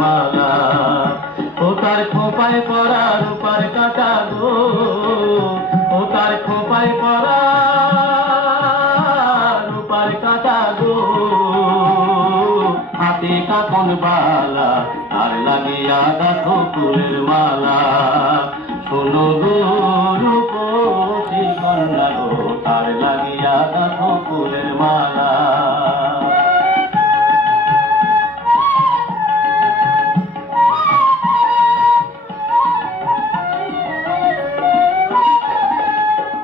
মালা। ও তার খোঁপায় পরা রূপার কাঁটা গো, ও তার খোঁপায় পরা রূপার কাঁটা গো, হাতে কাঁকন বালা আর লাগিয়া গাঁথো ফুলের মালা। শোনো গো রূপসী কন্যা গো, তার লাগিয়া গাঁথো ফুলের মালা।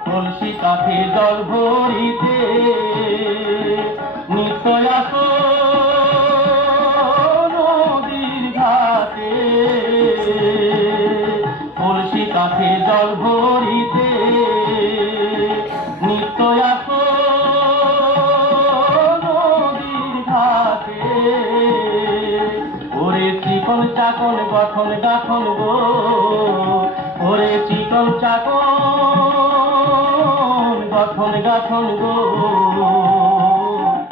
কলসি কাঠে জল ভরিতে নিশ্চয় আসো নদীর ঘাটে, কলসি কাঠে জল ভরিতে নিশ্চয় আসো নদীর ঘাটে। ওরে চিকন চাকন গঠন গাঠন গো, ওরে চিকন চাকন গঠন গাঠন গো,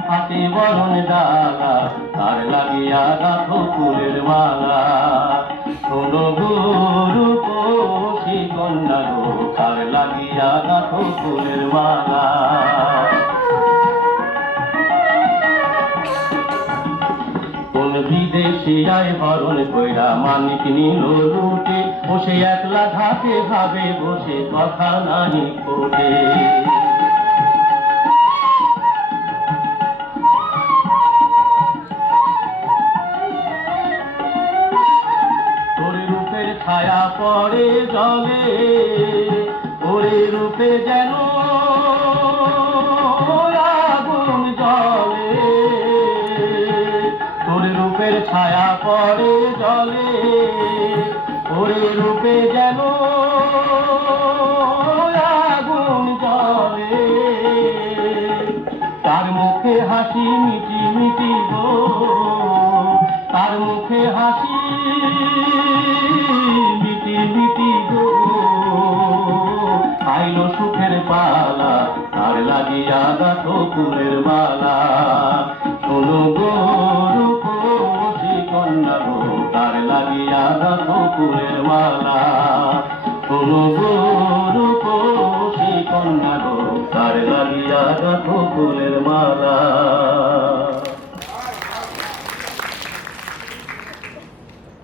হাতে বরণ ডালা তার লাগিয়া গাঁথো ফুলের মালা। শোনো গো রূপসী কন্যা গো, তার লাগিয়া গাঁথো ফুলের মালা। কোন বিদেশিয়ায় হরণ কইরা মানিক নিল লুটে, বসে একলা ঘাটে ভাবে বসে কথা নাহি কোটে। তোর রূপের ছায়া পড়ে জলে, ওরে রূপে যেন আগুন জ্বলে, তোর রূপের ছায়া পড়ে জলে, ওরে রূপে যেন আগুন জ্বলে। তার মুখে হাসি মিটি মিটি গো, তার মুখে হাসি মিটি মিটি গো, আইলো সুখের পালা তার লাগিয়া গাঁথো ফুলের মালা। শোনো গো রূপসী কন্যা গো, তার লাগিয়া গাঁথো ফুলের মালা। শোনো গো রূপসী কন্যা গো, তার লাগিয়া গাঁথো ফুলের মালা।